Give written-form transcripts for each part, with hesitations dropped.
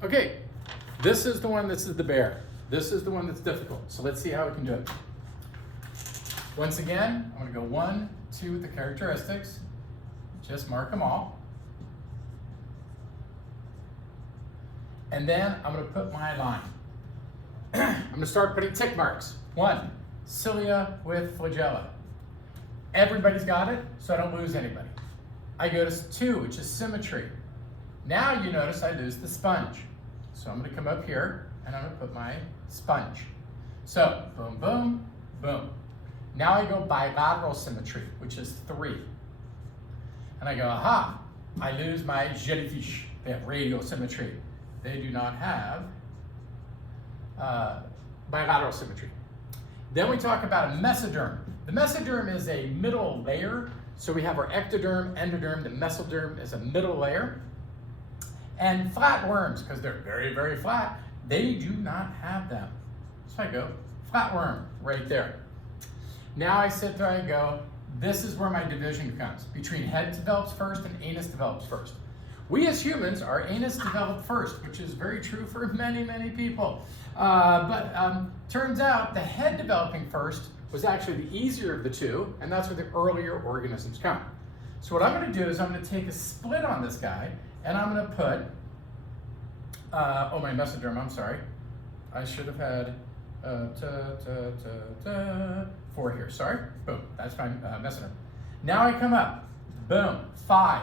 Okay, this is the bear. This is the one that's difficult. So let's see how we can do it. Once again, I'm gonna go 1, 2 with the characteristics. Just mark them all. And then I'm gonna put my line. I'm gonna start putting tick marks. 1, cilia with flagella. Everybody's got it, so I don't lose anybody. I go to 2, which is symmetry. Now you notice I lose the sponge. So I'm gonna come up here and I'm gonna put my sponge. So boom, boom, boom. Now I go bilateral symmetry, which is 3. And I go, aha, I lose my jellyfish. They have radial symmetry. They do not have bilateral symmetry. Then we talk about a mesoderm. The mesoderm is a middle layer. So we have our ectoderm, endoderm. The mesoderm is a middle layer. And flatworms, because they're very, very flat, they do not have them. So I go, flatworm, right there. Now I sit there and go, this is where my division comes. Between head develops first and anus develops first. We as humans, our anus developed first, which is very true for many, many people. But turns out the head developing first was actually the easier of the two, and that's where the earlier organisms come. So what I'm gonna do is I'm gonna take a split on this guy, and I'm gonna put, my mesoderm, I'm sorry. I should have had 4 here, sorry. Boom, that's my mesoderm. Now I come up, boom, 5.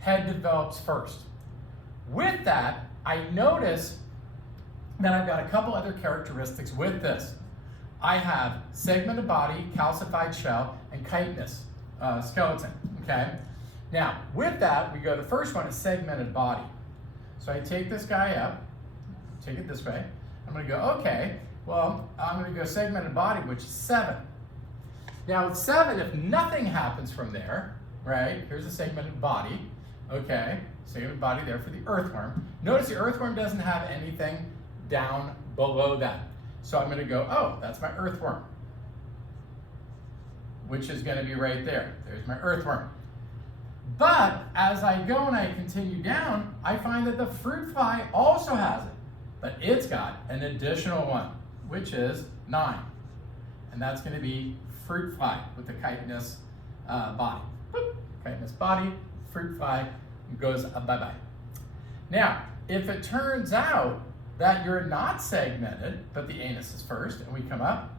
Head develops first. With that, I notice that I've got a couple other characteristics with this. I have segmented body, calcified shell, and chitinous skeleton, okay? Now, with that, we go, the first one is segmented body. So I take this guy up, take it this way. I'm gonna go, okay, well, I'm gonna go segmented body, which is 7. Now with 7, if nothing happens from there, right, here's a segmented body, okay, segmented body there for the earthworm. Notice the earthworm doesn't have anything down below that. So I'm gonna go, oh, that's my earthworm, which is gonna be right there. There's my earthworm. But as I go and I continue down, I find that the fruit fly also has it, but it's got an additional one, which is 9. And that's gonna be fruit fly with the chitinous body. Boop, chitinous body, fruit fly goes bye-bye. Now, if it turns out that you're not segmented, but the anus is first, and we come up,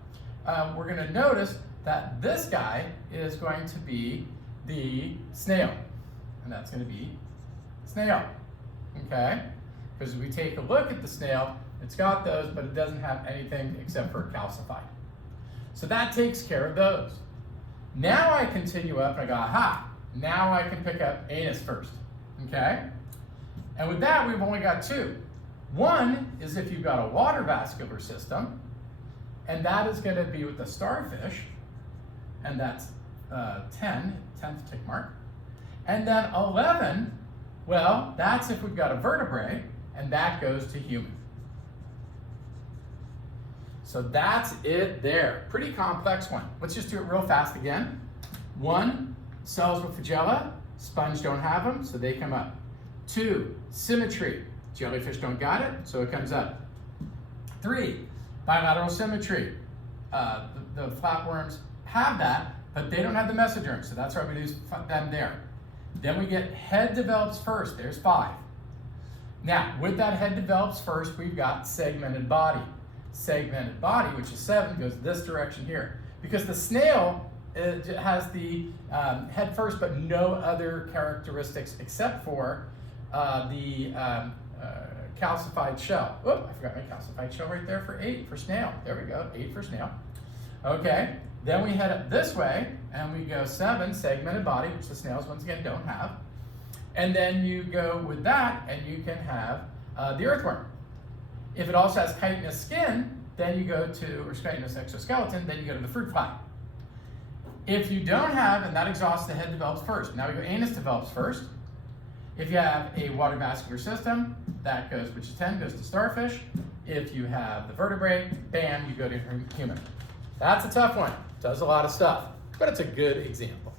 we're gonna notice that this guy is going to be the snail, and that's gonna be snail, okay? Because if we take a look at the snail, it's got those, but it doesn't have anything except for calcified. So that takes care of those. Now I continue up and I go, aha, now I can pick up anus first, okay? And with that, we've only got 2. One is if you've got a water vascular system, and that is gonna be with the starfish, and that's 10th tick mark. And then 11, well, that's if we've got a vertebrae, and that goes to human. So that's it there. Pretty complex one. Let's just do it real fast again. 1, cells with flagella, sponge don't have them, so they come up. 2, symmetry, jellyfish don't got it, so it comes up. 3, bilateral symmetry. The flatworms have that, but they don't have the mesoderm, so that's why we lose them there. Then we get head develops first, there's 5. Now, with that head develops first, we've got segmented body. Segmented body, which is 7, goes this direction here. Because the snail has the head first, but no other characteristics except for the calcified shell. Oh, I forgot my calcified shell right there for 8 for snail. There we go, 8 for snail. Okay, then we head up this way and we go 7, segmented body, which the snails once again don't have. And then you go with that and you can have the earthworm. If it also has chitinous skin, then you go to, or chitinous exoskeleton, then you go to the fruit fly. If you don't have, and that exhausts the head develops first. Now we go anus develops first. If you have a water vascular system, that goes, which is 10, goes to starfish. If you have the vertebrae, bam, you go to human. That's a tough one. Does a lot of stuff, but it's a good example.